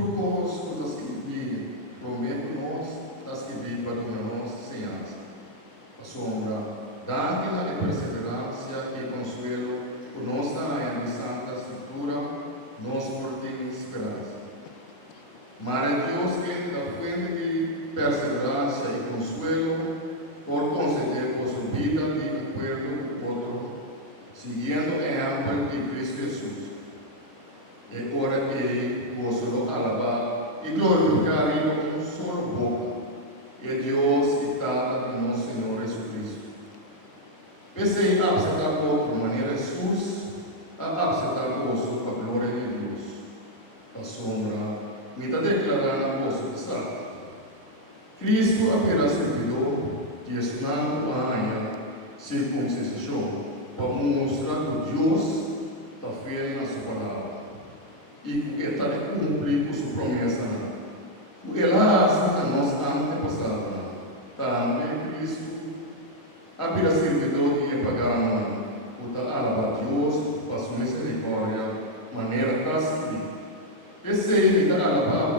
propósito das que vi, prometo-nos, das que vi para nós senhas. A sombra, dándole de perseverancia y consuelo, por nuestra en santa escritura, nos fortifica esperanza. Madre Dios, que la fuente de perseverancia y consuelo, por conceder por su vida de acuerdo otro, siguiendo el ejemplo de Cristo Jesús. Y ahora que vos lo alabar y glorificar con un solo boca, y Dios que está en nuestro Señor Jesucristo. Pese a aceptar por manera Jesús, a aceptar gozo a gloria de Dios. A sombra, me está declarando gozo de salvo. Cristo apenas servidor, que es una año circuncisión, para mostrar que Dios está fiel a su palabra y que está de cumplir con su promesa. Él hace a nos antepassados, também Cristo, apenas servidor que é pagano, por alabar Deus, para sua misericórdia, maneira tasca. Esse ele está alabar